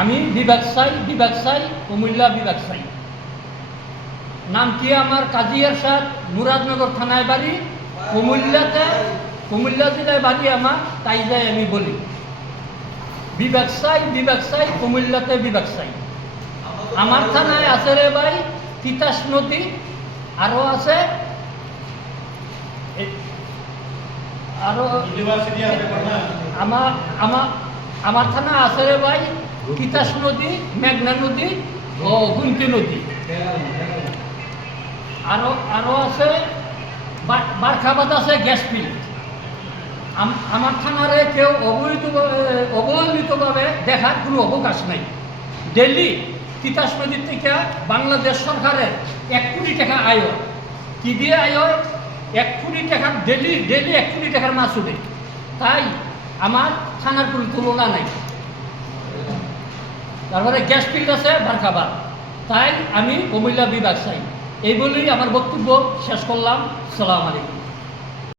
আমি বিভাগ চাই কুমিল্লা বিভাগ চাই। নাম কি আমার কাজী এরশাদ, মুরাদনগর থানায় বাড়ি, কুমিল্লা জেলায় বাড়ি আমার, তাই যাই আমি বলি বিভাগ চাই কুমিল্লাতে বিভাগ চাই। আমার থানায় আছে রে ভাই তিতাস নদী, আরো আছে আমার থানা আছে রে ভাই তিতাস নদী, মেঘনা নদী ও গুমতি নদী। আরো আছে বারখাবাদ আছে গ্যাস ফিল্ড। আমার থানারে কেউ অবহেলিতভাবে দেখার কোনো অবকাশ নাই। ডেলি তিতাস নদীর থেকে বাংলাদেশ সরকারের 1 কোটি টাকা আয় হয়। কি দিয়ে আয় হয়? 1 কোটি টাকার ডেলি 1 কোটি টাকার মাছ উঠে। তাই আমার থানার কোনো তুলনা নাই। তারপরে গ্যাস ফিল্ড আছে বারখাবাদ। তাই আমি কুমিল্লা বিভাগ চাই। এই বলেই আমার বক্তব্য শেষ করলাম। আসসালামু আলাইকুম।